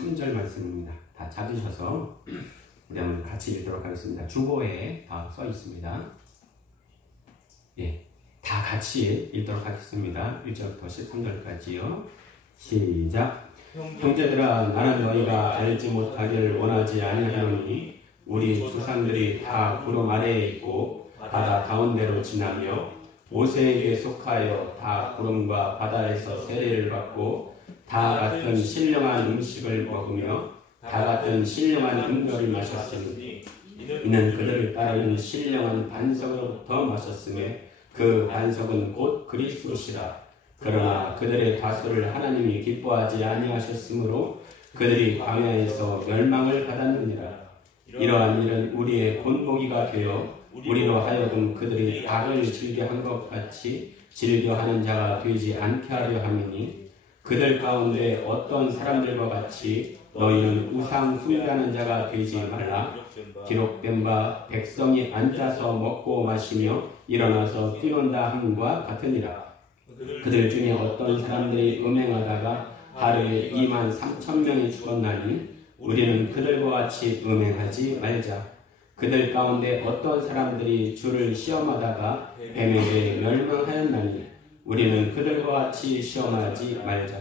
3절 말씀입니다. 다 찾으셔서 우리 한번 같이 읽도록 하겠습니다. 주보에 다 써 있습니다. 예, 다 같이 읽도록 하겠습니다. 1절부터 13절까지요. 시작. 형제들아, 나는 너희가 알지 못하기를 원하지 아니하노니 우리 조상들이 다 구름 아래에 있고 바다 가운데로 지나며 모세에게 속하여 다 구름과 바다에서 세례를 받고 다 같은 신령한 음식을 먹으며 다 같은 신령한 음료를 마셨으니 이는 그들을 따르는 신령한 반석으로부터 마셨음에 그 반석은 곧 그리스도시라. 그러나 그들의 다수를 하나님이 기뻐하지 아니하셨으므로 그들이 광야에서 멸망을 받았느니라. 이러한 일은 우리의 본보기가 되어 우리로 하여금 그들이 악을 즐겨한 것 같이 즐겨하는 자가 되지 않게 하려 함이니 그들 가운데 어떤 사람들과 같이 너희는 우상 숭배하는 자가 되지 말라. 기록된 바 백성이 앉아서 먹고 마시며 일어나서 뛰논다 함과 같으니라. 그들 중에 어떤 사람들이 음행하다가 하루에 23,000명이 죽었나니 우리는 그들과 같이 음행하지 말자. 그들 가운데 어떤 사람들이 주를 시험하다가 뱀에게 멸망하였나니 우리는 그들과 같이 시험하지 말자.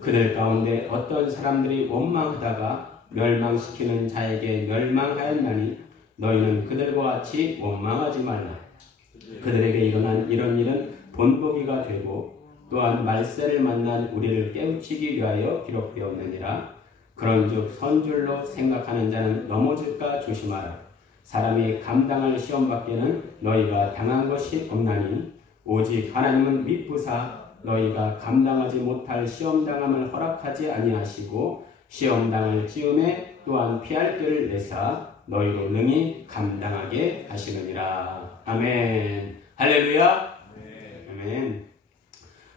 그들 가운데 어떤 사람들이 원망하다가 멸망시키는 자에게 멸망하였나니 너희는 그들과 같이 원망하지 말라. 그들에게 일어난 이런 일은 본보기가 되고 또한 말세를 만난 우리를 깨우치기 위하여 기록되었느니라. 그런즉 선줄로 생각하는 자는 넘어질까 조심하라. 사람이 감당할 시험밖에는 너희가 당한 것이 없나니 오직 하나님은 미쁘사 너희가 감당하지 못할 시험당함을 허락하지 아니하시고 시험당할 찌음에 또한 피할 길을 내사 너희로 능히 감당하게 하시느니라. 아멘. 할렐루야. 아멘.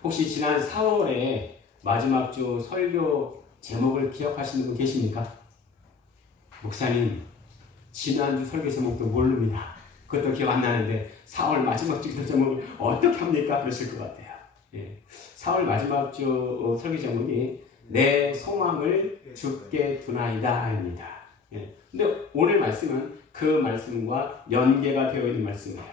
혹시 지난 4월에 마지막 주 설교 제목을 기억하시는 분 계십니까? 목사님, 지난주 설교 제목도 모릅니다. 그것도 기억 안 나는데 4월 마지막 주 기도 제목을 어떻게 합니까? 그러실 것 같아요. 예. 4월 마지막 주 설교 제목이 내 소망을 주께 두나이다입니다. 예. 근데 오늘 말씀은 그 말씀과 연계가 되어 있는 말씀이에요.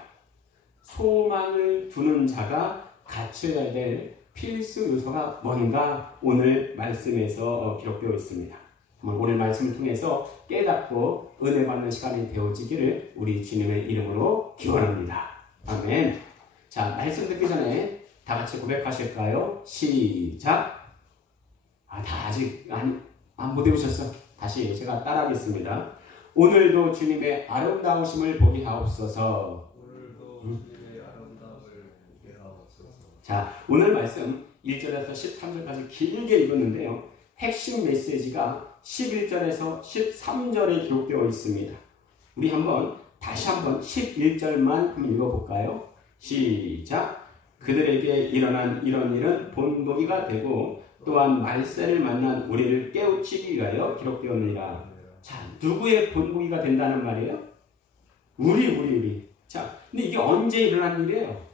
소망을 두는 자가 갖춰야 될 필수 요소가 뭔가 오늘 말씀에서 기록되어 있습니다. 오늘 말씀을 통해서 깨닫고 은혜 받는 시간이 되어지기를 우리 주님의 이름으로 기원합니다. 아멘. 자, 말씀 듣기 전에 다 같이 고백하실까요? 시작. 다 아직 못 외우셨어. 다시 제가 따라하겠습니다. 오늘도 주님의 아름다우심을 보게 하옵소서. 자, 오늘 말씀 1절에서 13절까지 길게 읽었는데요. 핵심 메시지가 11절에서 13절에 기록되어 있습니다. 우리 다시 한번 11절만 한번 읽어볼까요? 시작. 그들에게 일어난 이런 일은 본보기가 되고 또한 말세를 만난 우리를 깨우치기 위하여 기록되었느니라. 자, 누구의 본보기가 된다는 말이에요? 우리. 자, 근데 이게 언제 일어난 일이에요?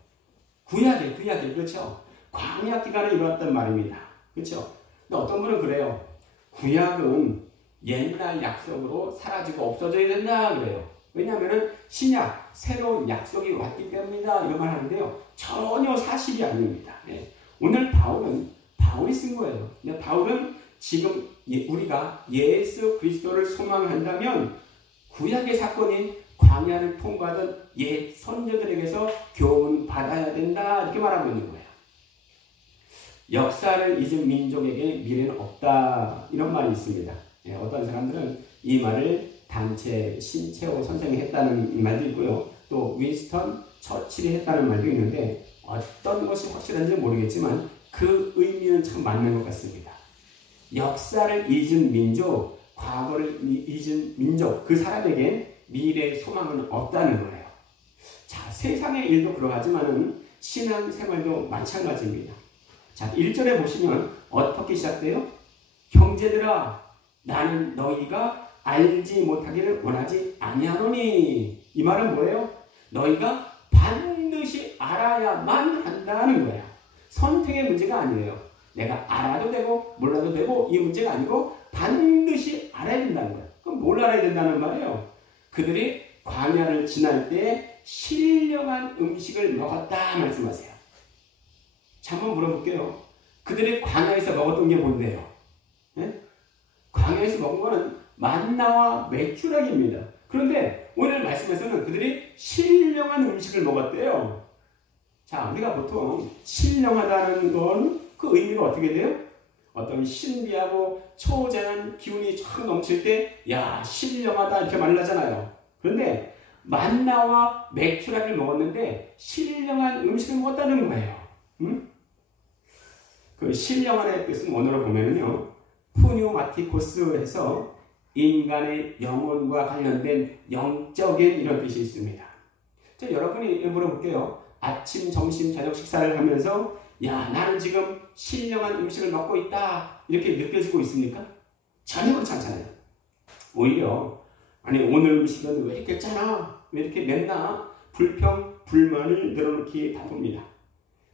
구약에, 그렇죠? 광야 기간에 일어났단 말입니다. 그렇죠? 근데 어떤 분은 그래요. 구약은 옛날 약속으로 사라지고 없어져야 된다 그래요. 왜냐하면 신약, 새로운 약속이 왔기 때문이다 이런 말 하는데요. 전혀 사실이 아닙니다. 네. 오늘 바울이 쓴 거예요. 근데 바울은 지금 우리가 예수 그리스도를 소망한다면 구약의 사건인 광야를 통과하던 옛 선조들에게서 교훈 받아야 된다 이렇게 말하고 있는 거예요. 역사를 잊은 민족에게 미래는 없다 이런 말이 있습니다. 예, 어떤 사람들은 이 말을 단체 신채호 선생이 했다는 말도 있고요. 또 윈스턴 처칠이 했다는 말도 있는데 어떤 것이 확실한지 모르겠지만 그 의미는 참 맞는 것 같습니다. 역사를 잊은 민족, 과거를 잊은 민족, 그 사람에게 미래의 소망은 없다는 거예요. 자, 세상의 일도 그러하지만 신앙생활도 마찬가지입니다. 자, 1절에 보시면 어떻게 시작돼요? 형제들아, 나는 너희가 알지 못하기를 원하지 아니하노니. 이 말은 뭐예요? 너희가 반드시 알아야만 한다는 거야. 선택의 문제가 아니에요. 내가 알아도 되고 몰라도 되고 이 문제가 아니고 반드시 알아야 된다는 말이에요. 그들이 광야를 지날 때 신령한 음식을 먹었다 말씀하세요. 자, 한번 물어볼게요. 그들이 광야에서 먹었던 게 뭔데요? 네? 광야에서 먹은 거는 만나와 메추라기입니다. 그런데 오늘 말씀에서는 그들이 신령한 음식을 먹었대요. 자, 우리가 보통 신령하다는 건 그 의미가 어떻게 돼요? 어떤 신비하고 초자연 기운이 쫙 넘칠 때, 야, 신령하다 이렇게 말을 하잖아요. 그런데 만나와 메추라기를 먹었는데 신령한 음식을 먹었다는 거예요. 응? 그 신령한의 뜻은 원어로 보면은요, 푸뉴마티코스에서 인간의 영혼과 관련된 영적인 이런 뜻이 있습니다. 자, 여러분이 물어볼게요. 아침, 점심, 저녁 식사를 하면서 야, 나는 지금 신령한 음식을 먹고 있다 이렇게 느껴지고 있습니까? 전혀 그렇지 않잖아요. 오히려 아니 오늘 음식은 왜 이렇게 짜나? 왜 이렇게 맵나? 불평, 불만을 늘어놓기 바쁩니다.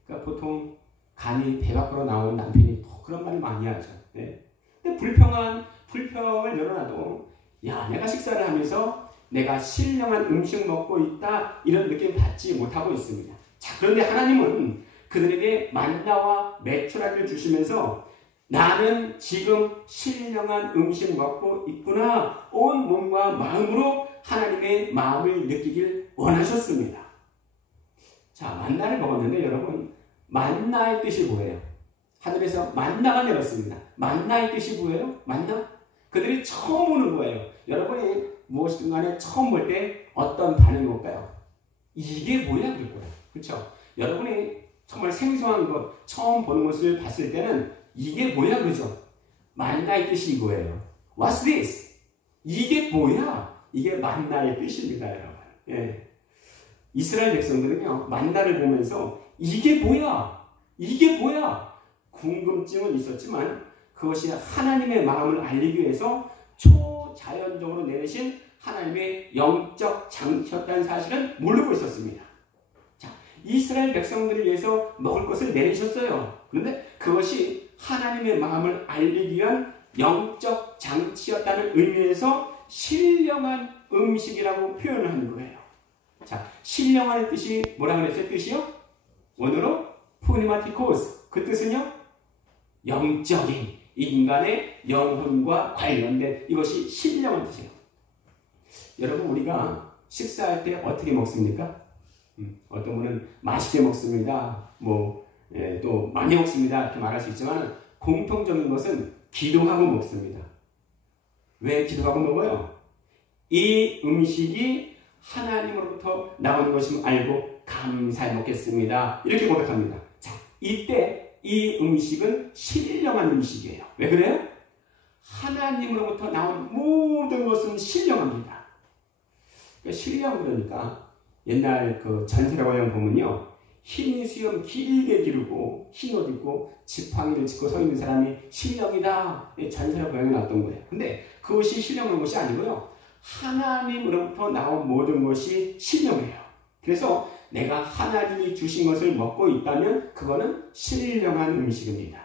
그러니까 보통 간이 배 밖으로 나온 남편이 그런 말을 많이 하죠. 네. 근데 불평을 열어놔도 야, 내가 식사를 하면서 내가 신령한 음식 먹고 있다 이런 느낌 받지 못하고 있습니다. 자, 그런데 하나님은 그들에게 만나와 메추라기를 주시면서 나는 지금 신령한 음식 먹고 있구나 온 몸과 마음으로 하나님의 마음을 느끼길 원하셨습니다. 자, 만나를 먹었는데 여러분, 만나의 뜻이 뭐예요? 하늘에서 만나가 내렸습니다. 만나의 뜻이 뭐예요? 만나? 그들이 처음 오는 거예요. 여러분이 무엇이든 간에 처음 볼 때 어떤 반응이 올까요? 이게 뭐야? 그럴 거예요. 그렇죠? 여러분이 정말 생소한 것, 처음 보는 것을 봤을 때는 이게 뭐야? 그러죠? 만나의 뜻이 이거예요. What's this? 이게 뭐야? 이게 만나의 뜻입니다, 여러분. 예. 이스라엘 백성들은요, 만나를 보면서 이게 뭐야? 이게 뭐야? 궁금증은 있었지만 그것이 하나님의 마음을 알리기 위해서 초자연적으로 내리신 하나님의 영적 장치였다는 사실은 모르고 있었습니다. 자, 이스라엘 백성들을 위해서 먹을 것을 내리셨어요. 그런데 그것이 하나님의 마음을 알리기 위한 영적 장치였다는 의미에서 신령한 음식이라고 표현하는 거예요. 자, 신령한 뜻이 뭐라 그랬어요? 뜻이요? 원어로 푸니마티코스. 그 뜻은요? 영적인 인간의 영혼과 관련된 이것이 신령한 뜻이에요. 여러분, 우리가 식사할 때 어떻게 먹습니까? 어떤 분은 맛있게 먹습니다. 또 많이 먹습니다. 이렇게 말할 수 있지만 공통적인 것은 기도하고 먹습니다. 왜 기도하고 먹어요? 이 음식이 하나님으로부터 나오는 것임을 알고 감사해 먹겠습니다. 이렇게 고백합니다. 자, 이때 이 음식은 신령한 음식이에요. 왜 그래요? 하나님으로부터 나온 모든 것은 신령합니다. 신령 그러니까 옛날 그 전설의 보면요, 흰 수염 길게 기르고 흰 옷 입고 지팡이를 짚고 서 있는 사람이 신령이다. 전설의 고향에 나왔던 거예요. 근데 그것이 신령한 것이 아니고요, 하나님으로부터 나온 모든 것이 신령해요. 그래서 내가 하나님이 주신 것을 먹고 있다면 그거는 신령한 음식입니다.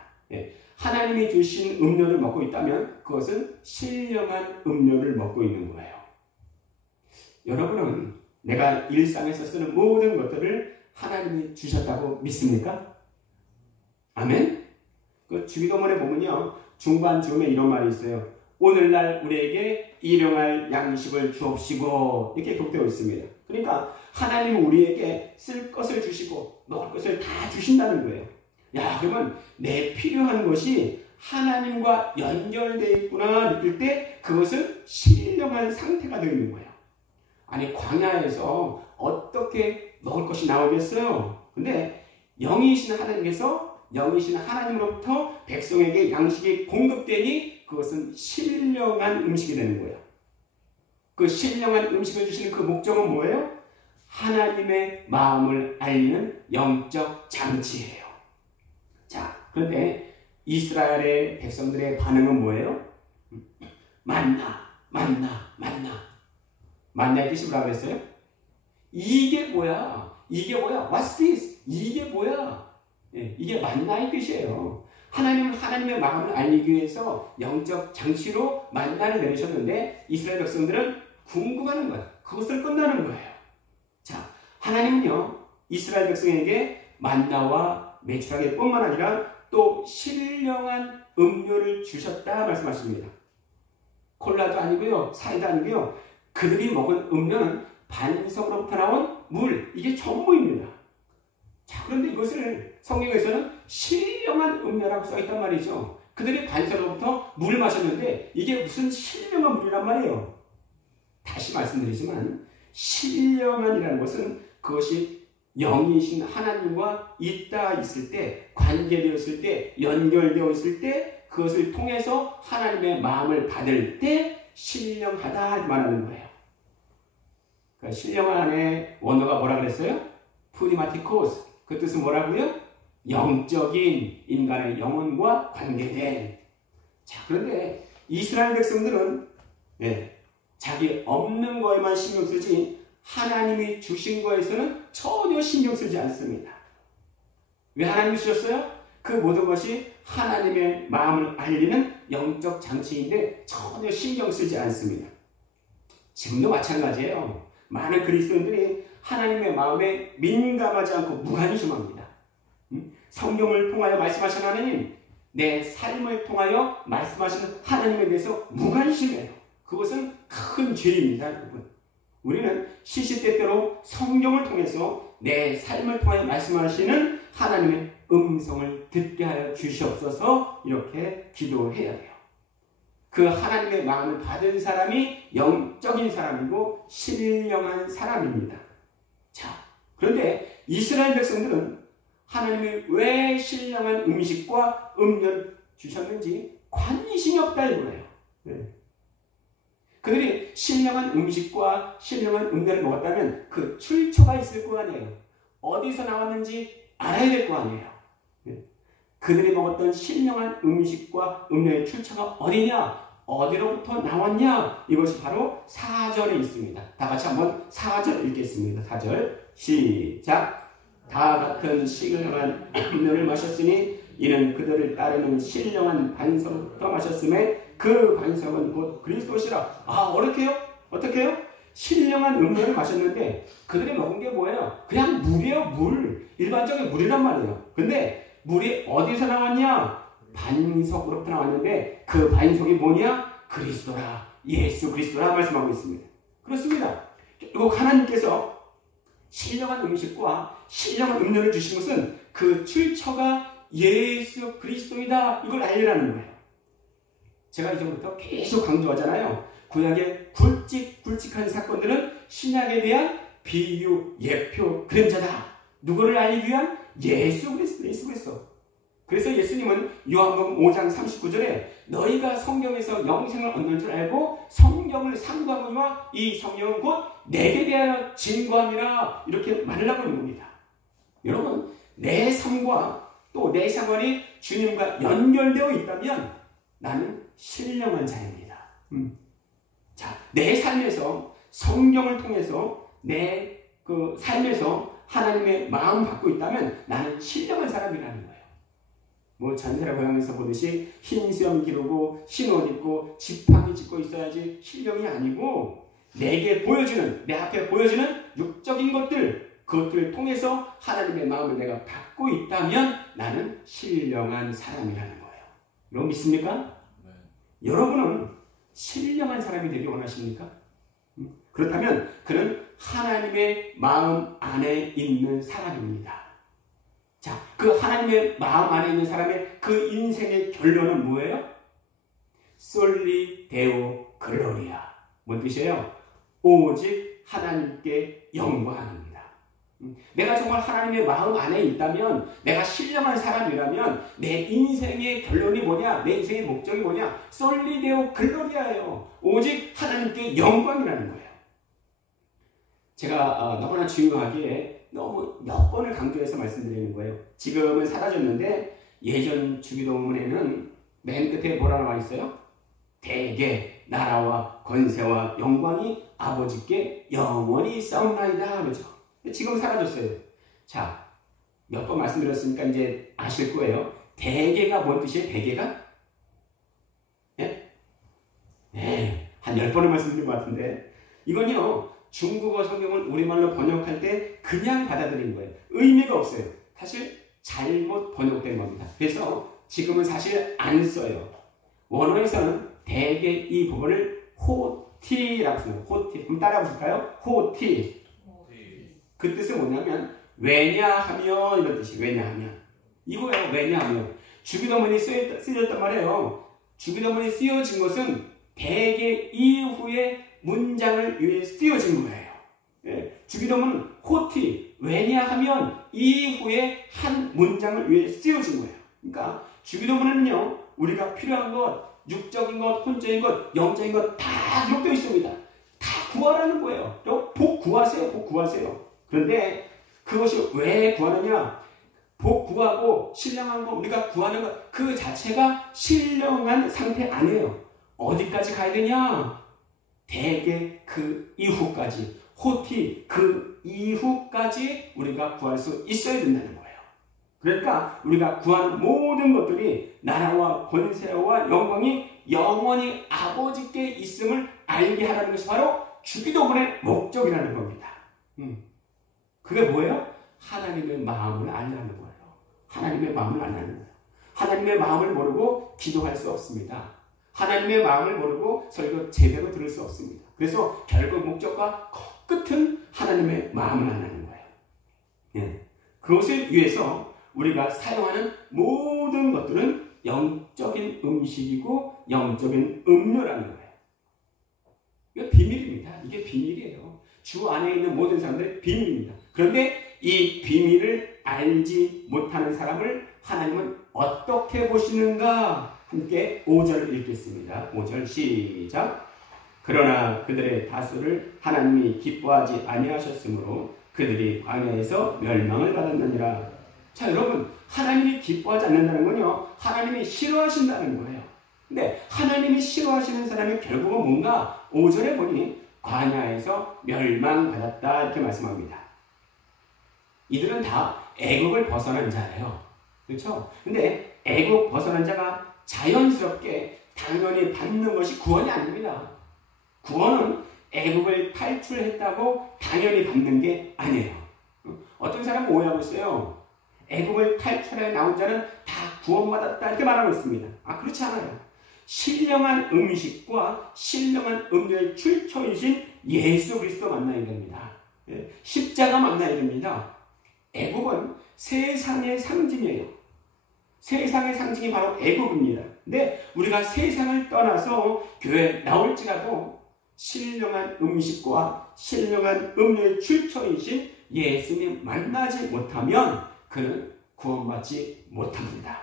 하나님이 주신 음료를 먹고 있다면 그것은 신령한 음료를 먹고 있는 거예요. 여러분은 내가 일상에서 쓰는 모든 것들을 하나님이 주셨다고 믿습니까? 아멘? 그 주기도문에 보면요, 중반쯤에 이런 말이 있어요. 오늘날 우리에게 일용할 양식을 주옵시고, 이렇게 기록되어 있습니다. 그러니까 하나님은 우리에게 쓸 것을 주시고 먹을 것을 다 주신다는 거예요. 야, 그러면 내 필요한 것이 하나님과 연결되어 있구나 느낄 때 그것은 신령한 상태가 되어 있는 거예요. 아니, 광야에서 어떻게 먹을 것이 나오겠어요? 근데 영이신 하나님께서, 영이신 하나님으로부터 백성에게 양식이 공급되니 그것은 신령한 음식이 되는 거예요. 그 신령한 음식을 주시는 그 목적은 뭐예요? 하나님의 마음을 알리는 영적 장치예요. 자, 그런데 이스라엘의 백성들의 반응은 뭐예요? 만나. 만나의 뜻이 뭐라고 했어요? 이게 뭐야? What's this? 이게 뭐야? 이게 만나의 뜻이에요. 하나님은 하나님의 마음을 알리기 위해서 영적 장치로 만나를 내리셨는데 이스라엘 백성들은 궁금하는 거야. 그것을 끝나는 거예요. 자, 하나님은요 이스라엘 백성에게 만나와 메추라기 뿐만 아니라 또 신령한 음료를 주셨다 말씀하십니다. 콜라도 아니고요, 사이다 아니고요. 그들이 먹은 음료는 반석으로부터 나온 물, 이게 전부입니다. 자, 그런데 이것을 성경에서는 신령한 음료라고 써있단 말이죠. 그들이 반석으로부터 물을 마셨는데 이게 무슨 신령한 물이란 말이에요. 다시 말씀드리지만 신령한이라는 것은 그것이 영이신 하나님과 있을 때, 관계되었을 때, 연결되어 있을 때 그것을 통해서 하나님의 마음을 받을 때 신령하다 말하는 거예요. 그러니까 신령한의 원어가 뭐라 그랬어요? 푸니마티코스. 그 뜻은 뭐라고요? 영적인 인간의 영혼과 관계된. 자, 그런데 이스라엘 백성들은 자기 없는 거에만 신경 쓰지 하나님이 주신 거에서는 전혀 신경 쓰지 않습니다. 왜 하나님이 주셨어요? 그 모든 것이 하나님의 마음을 알리는 영적 장치인데 전혀 신경 쓰지 않습니다. 지금도 마찬가지예요. 많은 그리스도인들이 하나님의 마음에 민감하지 않고 무관심합니다. 성경을 통하여 말씀하신 하나님, 내 삶을 통하여 말씀하시는 하나님에 대해서 무관심해요. 그것은 큰 죄입니다, 여러분. 우리는 시시때때로 성경을 통해서 내 삶을 통하여 말씀하시는 하나님의 음성을 듣게 하여 주시옵소서 이렇게 기도해야 돼요. 그 하나님의 마음을 받은 사람이 영적인 사람이고 신령한 사람입니다. 자, 그런데 이스라엘 백성들은 하나님이 왜 신령한 음식과 음료를 주셨는지 관심이 없다 이거예요. 그들이 신령한 음식과 신령한 음료를 먹었다면 그 출처가 있을 거 아니에요. 어디서 나왔는지 알아야 될 거 아니에요. 그들이 먹었던 신령한 음식과 음료의 출처가 어디냐? 어디로부터 나왔냐? 이것이 바로 4절에 있습니다. 다 같이 한번 4절 읽겠습니다. 4절 시작. 다 같은 신령한 음료를 마셨으니 이는 그들을 따르는 신령한 반석부터 마셨음에 그 반석은 곧 그리스도시라. 아, 어떻게요? 신령한 음료를 마셨는데 그들이 먹은 게 뭐예요? 그냥 물이에요, 물. 일반적인 물이란 말이에요. 근데 물이 어디서 나왔냐? 반석으로부터 나왔는데 그 반석이 뭐냐? 그리스도라. 예수 그리스도라 말씀하고 있습니다. 그렇습니다. 결국 하나님께서 신령한 음식과 신령한 음료를 주신 것은 그 출처가 예수 그리스도이다. 이걸 알리라는 거예요. 제가 이전부터 계속 강조하잖아요. 구약의 굵직한 사건들은 신약에 대한 비유, 예표, 그림자다. 누구를 알리기 위한? 예수 그리스도. 그래서 예수님은 요한복음 5장 39절에 너희가 성경에서 영생을 얻는 줄 알고 성경을 상고하거니와 이 성령은 곧 내게 대하여 진거함이라 이렇게 말을 하고 있는 겁니다. 여러분, 내 삶과 또 내 생활이 주님과 연결되어 있다면 나는 신령한 자입니다. 자, 내 삶에서 성경을 통해서 내 그 삶에서 하나님의 마음 받고 있다면 나는 신령한 사람이라는 거예요. 뭐 전설의 고향에서 보듯이 흰 수염 기르고 흰옷 입고 지팡이 짚고 있어야지 신령이 아니고 내게 보여주는, 내 앞에 보여주는 육적인 것들, 그것들을 통해서 하나님의 마음을 내가 받고 있다면 나는 신령한 사람이라는 거예요. 여러분 믿습니까? 네. 여러분은 신령한 사람이 되기 원하십니까? 그렇다면 그는 하나님의 마음 안에 있는 사람입니다. 자, 그 하나님의 마음 안에 있는 사람의 그 인생의 결론은 뭐예요? 솔리 데오 글로리아. 뭔 뜻이에요? 오직 하나님께 영광입니다. 내가 정말 하나님의 마음 안에 있다면, 내가 신령한 사람이라면 내 인생의 결론이 뭐냐? 내 인생의 목적이 뭐냐? 솔리 데오 글로리아예요. 오직 하나님께 영광이라는 거예요. 제가 너무나 중요하기에 너무 몇 번을 강조해서 말씀드리는 거예요. 지금은 사라졌는데 예전 주기도문에는 맨 끝에 뭐라 나와 있어요? 대개 나라와 권세와 영광이 아버지께 영원히 있사옵나이다. 그렇죠? 지금 사라졌어요. 자, 몇 번 말씀드렸으니까 이제 아실 거예요. 대개가 뭔 뜻이에요? 대개가? 예? 네, 한 10번을 말씀드린 것 같은데 이건요 중국어 성경을 우리말로 번역할 때 그냥 받아들인 거예요. 의미가 없어요. 사실 잘못 번역된 겁니다. 그래서 지금은 사실 안 써요. 원어에서는 대개 이 부분을 호티라고 써요. 호티. 한번 따라해 보실까요? 호티. 그 뜻은 뭐냐면 왜냐하면 이런 뜻이에요. 왜냐하면 이거예요. 왜냐하면 주기도문이 쓰여졌단 말이에요. 주기도문이 쓰여진 것은 대개 이후에 문장을 위해 쓰여진 거예요. 예, 주기도문은 호티 왜냐하면 이후에 한 문장을 위해 쓰여진 거예요. 그러니까 주기도문은요 우리가 필요한 것 육적인 것, 혼적인 것, 영적인 것 다 기록되어 있습니다. 다 구하라는 거예요. 복 구하세요. 복 구하세요. 그런데 그것이 왜 구하느냐? 복 구하고 신령한 거 우리가 구하는 것 그 자체가 신령한 상태 아니에요. 어디까지 가야 되냐? 대개 그 이후까지 호티 그 이후까지 우리가 구할 수 있어야 된다는 거예요. 그러니까 우리가 구하는 모든 것들이 나라와 권세와 영광이 영원히 아버지께 있음을 알게 하라는 것이 바로 주기도문의 목적이라는 겁니다. 그게 뭐예요? 하나님의 마음을 알라는 거예요. 하나님의 마음을 알라는 거예요. 하나님의 마음을 모르고 기도할 수 없습니다. 하나님의 마음을 모르고 설교 제대로 들을 수 없습니다. 그래서 결국 목적과 끝은 하나님의 마음을 알라는 거예요. 예. 그것을 위해서 우리가 사용하는 모든 것들은 영적인 음식이고 영적인 음료라는 거예요. 이게 비밀입니다. 이게 비밀이에요. 주 안에 있는 모든 사람들의 비밀입니다. 그런데 이 비밀을 알지 못하는 사람을 하나님은 어떻게 보시는가? 함께 5절 읽겠습니다. 5절 시작. 그러나 그들의 다수를 하나님이 기뻐하지 아니하셨으므로 그들이 광야에서 멸망을 받았느니라. 자, 여러분, 하나님이 기뻐하지 않는다는 건요, 하나님이 싫어하신다는 거예요. 근데 하나님이 싫어하시는 사람이 결국은 뭔가 5절에 보니 광야에서 멸망받았다 이렇게 말씀합니다. 이들은 다 애국을 벗어난 자예요. 그렇죠? 근데 애국 벗어난 자가 자연스럽게 당연히 받는 것이 구원이 아닙니다. 구원은 애국을 탈출했다고 당연히 받는 게 아니에요. 어떤 사람은 오해하고 있어요. 애국을 탈출해 나온 자는 다 구원받았다 이렇게 말하고 있습니다. 그렇지 않아요. 신령한 음식과 신령한 음료의 출처이신 예수 그리스도 만나야 됩니다. 십자가 만나야 됩니다. 애국은 세상의 상징이에요. 세상의 상징이 바로 애국입니다. 근데 우리가 세상을 떠나서 교회에 나올지라도 신령한 음식과 신령한 음료의 출처이신 예수님 만나지 못하면 그는 구원받지 못합니다.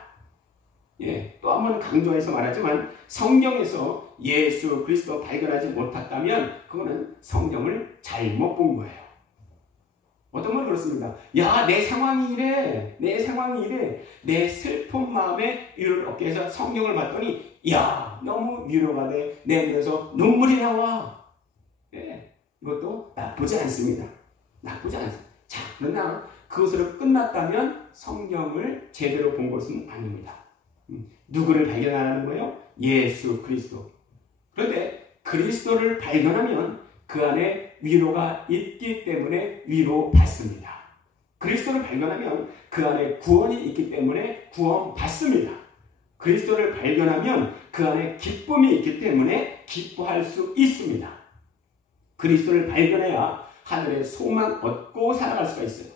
예, 또 한 번 강조해서 말하지만 성경에서 예수 그리스도 발견하지 못했다면 그거는 성경을 잘못 본 거예요. 어떤 분 그렇습니다. 야, 내 상황이 이래. 내 상황이 이래. 내 슬픈 마음에 위로를 얻기 위해서 성경을 봤더니 야, 너무 위로가 돼. 내 눈에서 눈물이 나와. 예, 이것도 나쁘지 않습니다. 나쁘지 않습니다. 자, 그러나 그것으로 끝났다면 성경을 제대로 본 것은 아닙니다. 누구를 발견하는 거예요? 예수 그리스도. 그런데 그리스도를 발견하면 그 안에 위로가 있기 때문에 위로받습니다. 그리스도를 발견하면 그 안에 구원이 있기 때문에 구원받습니다. 그리스도를 발견하면 그 안에 기쁨이 있기 때문에 기뻐할 수 있습니다. 그리스도를 발견해야 하늘의 소망 얻고 살아갈 수가 있어요.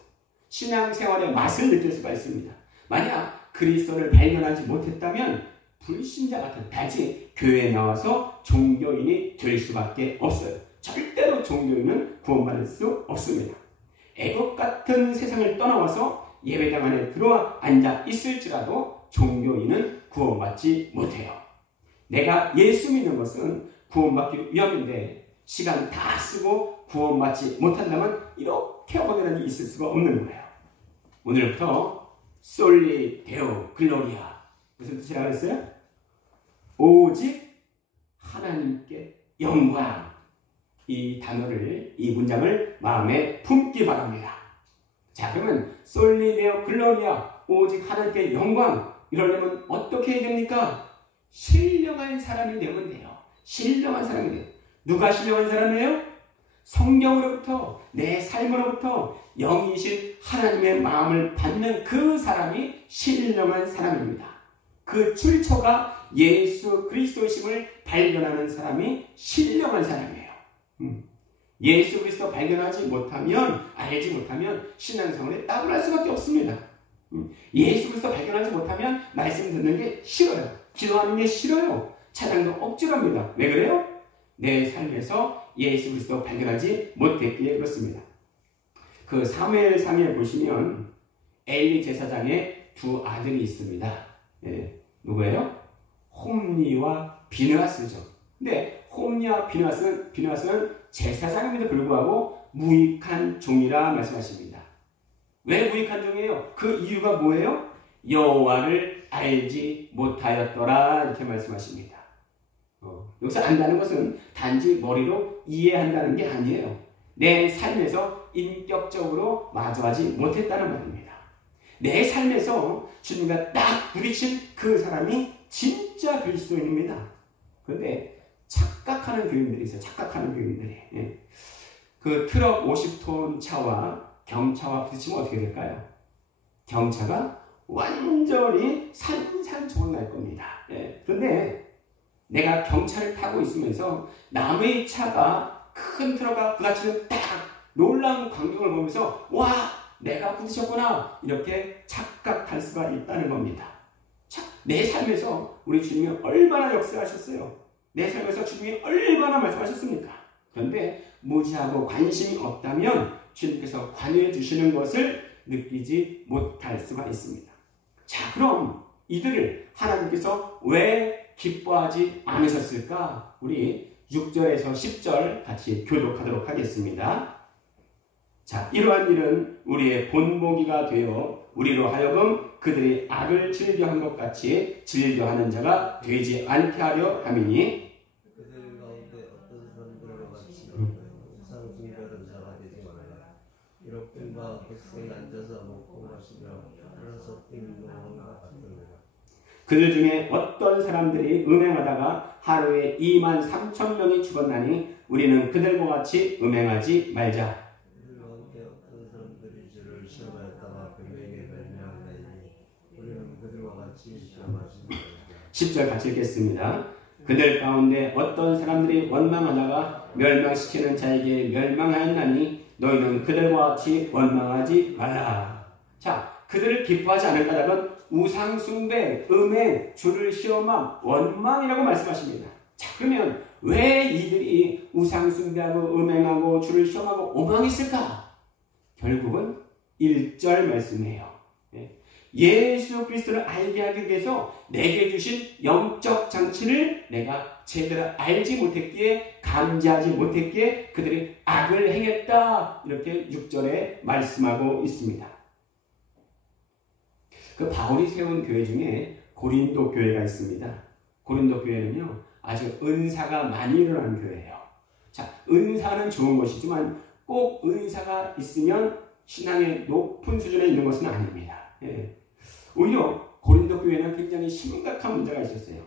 신앙생활의 맛을 느낄 수가 있습니다. 만약 그리스도를 발견하지 못했다면 불신자 같은 단지 교회에 나와서 종교인이 될 수밖에 없어요. 절대로 종교인은 구원받을 수 없습니다. 애국 같은 세상을 떠나와서 예배당 안에 들어와 앉아 있을지라도 종교인은 구원받지 못해요. 내가 예수 믿는 것은 구원받기 위함인데 시간 다 쓰고 구원받지 못한다면 이렇게 어긋나는 일이 있을 수가 없는 거예요. 오늘부터 솔리 데오 글로리아 무슨 뜻이라고 했어요? 오직 하나님께 영광. 이 단어를, 이 문장을 마음에 품기 바랍니다. 자, 그러면 솔리 데오 글로리아 오직 하나님께 영광. 이러려면 어떻게 해야 됩니까? 신령한 사람이 되면 돼요. 신령한 사람이 돼요. 누가 신령한 사람이에요? 성경으로부터, 내 삶으로부터 영이신 하나님의 마음을 받는 그 사람이 신령한 사람입니다. 그 출처가 예수 그리스도심을 발견하는 사람이 신령한 사람이에요. 예수 그리스도 발견하지 못하면, 알지 못하면 신앙생활에 따분할 수밖에 없습니다. 예수 그리스도 발견하지 못하면 말씀 듣는 게 싫어요. 기도하는 게 싫어요. 찬양도 억지로 합니다. 왜 그래요? 내 삶에서 예수 그리스도 발견하지 못했기에 그렇습니다. 그 사무엘상에 보시면 엘리 제사장의 두 아들이 있습니다. 예, 누구예요? 홈리와 비느하스죠. 근데 홈리와 비느하스는 제사장임에도 불구하고 무익한 종이라 말씀하십니다. 왜 무익한 종이에요? 그 이유가 뭐예요? 여호와를 알지 못하였더라 이렇게 말씀하십니다. 여기서 안다는 것은 단지 머리로 이해한다는 게 아니에요. 내 삶에서 인격적으로 마주하지 못했다는 말입니다. 내 삶에서 주님과 딱 부딪힌 그 사람이 진짜 그리스도인입니다. 그런데 착각하는 교인들이 있어요. 착각하는 교인들이. 예. 그 트럭 50톤 차와 경차와 부딪히면 어떻게 될까요? 경차가 완전히 산산조각 날 겁니다. 예. 그런데 내가 경차를 타고 있으면서 남의 차가 큰 트럭과 부딪히는 딱 놀라운 광경을 보면서 와 내가 부딪혔구나 이렇게 착각할 수가 있다는 겁니다. 자, 내 삶에서 우리 주님이 얼마나 역사하셨어요. 내 삶에서 주님이 얼마나 말씀하셨습니까? 그런데 무지하고 관심이 없다면 주님께서 관여해 주시는 것을 느끼지 못할 수가 있습니다. 자, 그럼 이들을 하나님께서 왜 기뻐하지 않으셨을까? 우리 6절에서 10절 같이 교독하도록 하겠습니다. 자, 이러한 일은 우리의 본보기가 되어 우리로 하여금 그들이 악을 즐겨한 것 같이 즐겨하는 자가 되지 않게 하려 함이니 그들 가운데 어떤 사람들과 같이 우상숭배하는 자가 되지 말라. 이렇든가 백성이 앉아서 먹고 마시며 일어서 뛰는 것과 같으니라. 그들 중에 어떤 사람들이 음행하다가 하루에 23,000명이 죽었나니 우리는 그들과 같이 음행하지 말자. 그들 가운데 어떤 사람들이 주를 시험하였다가 그들에게 멸망하나니 우리는 그들과 같이 시험하지 말자. 10절 같이 읽겠습니다. 그들 가운데 어떤 사람들이 원망하다가 멸망시키는 자에게 멸망하였나니 너희는 그들과 같이 원망하지 말라. 자, 그들을 기뻐하지 않을 까닭은 우상숭배, 음행, 주를 시험함, 원망이라고 말씀하십니다. 자, 그러면 왜 이들이 우상숭배하고 음행하고 주를 시험하고 원망했을까? 결국은 1절 말씀이에요. 예수 그리스도를 알게 하기 위해서 내게 주신 영적 장치를 내가 제대로 알지 못했기에 감지하지 못했기에 그들이 악을 행했다. 이렇게 6절에 말씀하고 있습니다. 그 바울이 세운 교회 중에 고린도 교회가 있습니다. 고린도 교회는요, 아주 은사가 많이 일어나는 교회예요. 자, 은사는 좋은 것이지만 꼭 은사가 있으면 신앙의 높은 수준에 있는 것은 아닙니다. 예. 오히려 고린도 교회는 굉장히 심각한 문제가 있었어요.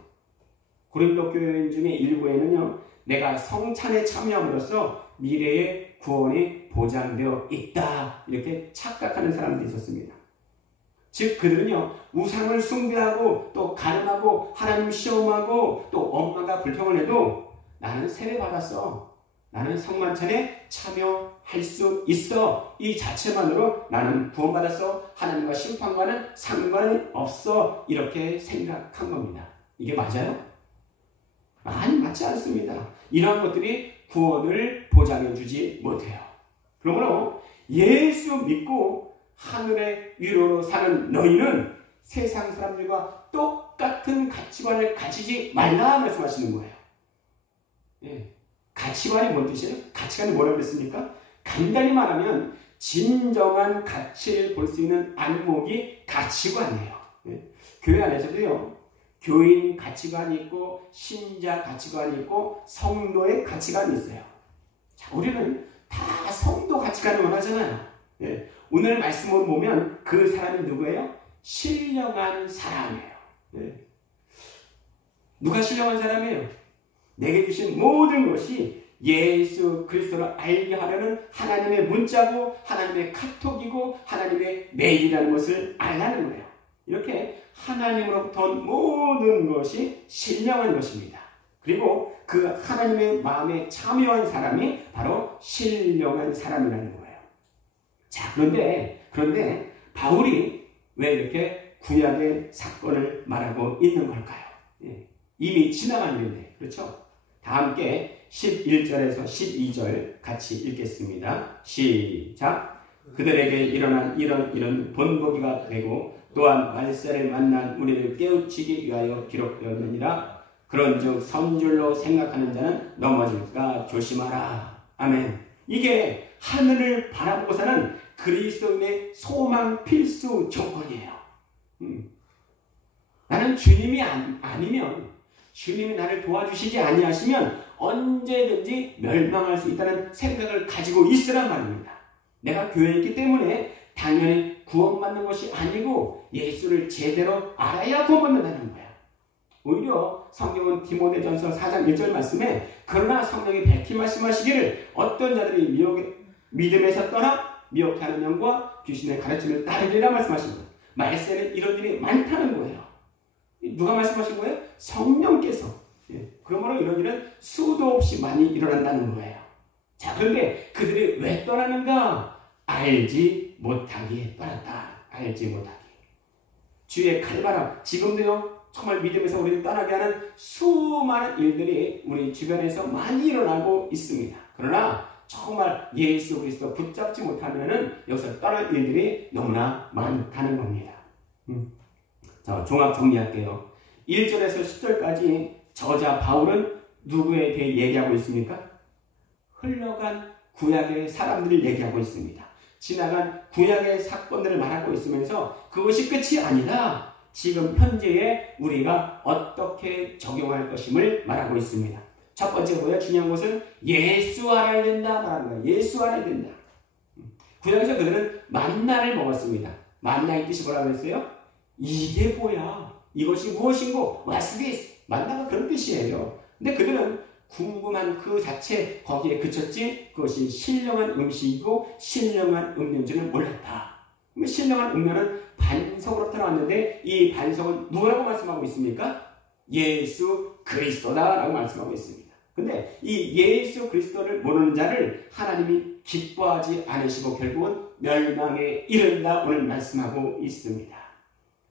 고린도 교회 중에 일부에는요, 내가 성찬에 참여함으로써 미래의 구원이 보장되어 있다. 이렇게 착각하는 사람들이 있었습니다. 즉 그들은요 우상을 숭배하고 또 가늠하고 하나님 시험하고 또 엄마가 불평을 해도 나는 세례 받았어. 나는 성만찬에 참여할 수 있어. 이 자체만으로 나는 구원받았어. 하나님과 심판과는 상관이 없어. 이렇게 생각한 겁니다. 이게 맞아요? 아니, 맞지 않습니다. 이러한 것들이 구원을 보장해 주지 못해요. 그러므로 예수 믿고 하늘의 위로로 사는 너희는 세상 사람들과 똑같은 가치관을 가지지 말라 말씀하시는 거예요. 예. 가치관이 뭔 뜻이에요? 가치관이 뭐라고 그랬습니까? 간단히 말하면 진정한 가치를 볼 수 있는 안목이 가치관이에요. 예. 교회 안에서도요. 교인 가치관이 있고 신자 가치관이 있고 성도의 가치관이 있어요. 자, 우리는 다 성도 가치관을 원하잖아요. 예. 오늘 말씀을 보면 그 사람이 누구예요? 신령한 사람이에요. 예. 누가 신령한 사람이에요? 내게 주신 모든 것이 예수 그리스도를 알게 하려는 하나님의 문자고 하나님의 카톡이고 하나님의 메일이라는 것을 알라는 거예요. 이렇게 하나님으로부터 온 모든 것이 신령한 것입니다. 그리고 그 하나님의 마음에 참여한 사람이 바로 신령한 사람이라는 거예요. 자, 그런데 바울이 왜 이렇게 구약의 사건을 말하고 있는 걸까요? 예, 이미 지나간 일인데, 그렇죠? 다 함께 11절에서 12절 같이 읽겠습니다. 시작. 그들에게 일어난 이런 본보기가 되고 또한 말세를 만난 우리를 깨우치기 위하여 기록되었느니라. 그런즉 선줄로 생각하는 자는 넘어질까 조심하라. 아멘. 이게 하늘을 바라보고 사는 그리스도인의 소망 필수 조건이에요. 나는 주님이 아니면, 주님이 나를 도와주시지 아니하시면 언제든지 멸망할 수 있다는 생각을 가지고 있으란 말입니다. 내가 교회에 있기 때문에 당연히 구원받는 것이 아니고 예수를 제대로 알아야 구원받는다는 거야. 오히려 성경은 디모데전서 4장 1절 말씀에 그러나 성령이 밝히 말씀하시기를 어떤 자들이 믿음에서 떠나 미혹하는 영과 귀신의 가르침을 따르리라 말씀하신 거예요. 말세는 이런 일이 많다는 거예요. 누가 말씀하신 거예요? 성령께서. 그러므로 이런 일은 수도 없이 많이 일어난다는 거예요. 자, 그런데 그들이 왜 떠나는가? 알지 못하기에 떠났다. 알지 못하기. 주의 칼바람, 지금도요, 정말 믿음에서 우리를 떠나게 하는 수많은 일들이 우리 주변에서 많이 일어나고 있습니다. 그러나 정말 예수 그리스도 붙잡지 못하면은 여기서 떠날 일들이 너무나 많다는 겁니다. 자, 종합 정리할게요. 1절에서 10절까지 저자 바울은 누구에 대해 얘기하고 있습니까? 흘러간 구약의 사람들을 얘기하고 있습니다. 지나간 구약의 사건들을 말하고 있으면서 그것이 끝이 아니라 지금 현재의 우리가 어떻게 적용할 것임을 말하고 있습니다. 첫 번째 뭐예요? 중요한 것은 예수 알아야 된다 말하는 거예요. 예수 알아야 된다. 구약에서 그들은 만나를 먹었습니다. 만나의 뜻이 뭐라고 했어요? 이게 뭐야? 이것이 무엇인고? What's this? 만나가 그런 뜻이에요. 근데 그들은 궁금한 그 자체 거기에 그쳤지 그것이 신령한 음식이고 신령한 음료인지는 몰랐다. 신령한 음료는 반석으로부터 나왔는데 이 반석은 누구라고 말씀하고 있습니까? 예수 그리스도다라고 말씀하고 있습니다. 근데 이 예수 그리스도를 모르는 자를 하나님이 기뻐하지 않으시고 결국은 멸망에 이른다 오늘 말씀하고 있습니다.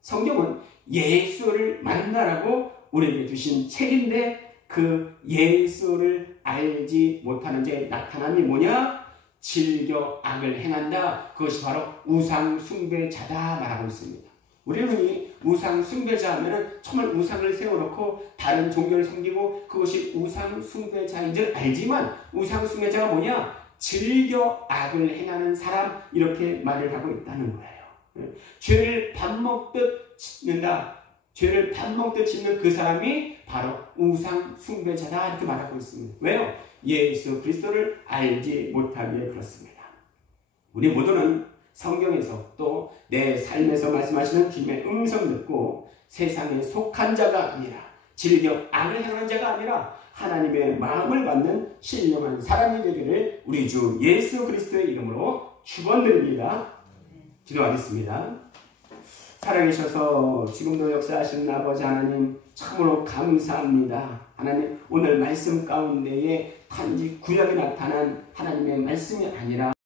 성경은 예수를 만나라고 우리에게 주신 책인데 그 예수를 알지 못하는 자의 나타남이 뭐냐? 즐겨 악을 행한다. 그것이 바로 우상 숭배자다 말하고 있습니다. 우리는 흔히 우상 숭배자 하면은 정말 우상을 세워놓고 다른 종교를 섬기고 그것이 우상 숭배자인 줄 알지만 우상 숭배자가 뭐냐? 즐겨 악을 행하는 사람 이렇게 말을 하고 있다는 거예요. 죄를 밥 먹듯 짓는다. 죄를 밥 먹듯 짓는 그 사람이 바로 우상 숭배자다 이렇게 말하고 있습니다. 왜요? 예수 그리스도를 알지 못하기에 그렇습니다. 우리 모두는 성경에서 또 내 삶에서 말씀하시는 주님의 음성 듣고 세상에 속한 자가 아니라 즐겨 악을 행하는 자가 아니라 하나님의 마음을 받는 신령한 사람이 되기를 우리 주 예수 그리스도의 이름으로 축원드립니다. 기도하겠습니다. 살아계셔서 지금도 역사하시는 아버지 하나님 참으로 감사합니다. 하나님 오늘 말씀 가운데에 단지 구약에 나타난 하나님의 말씀이 아니라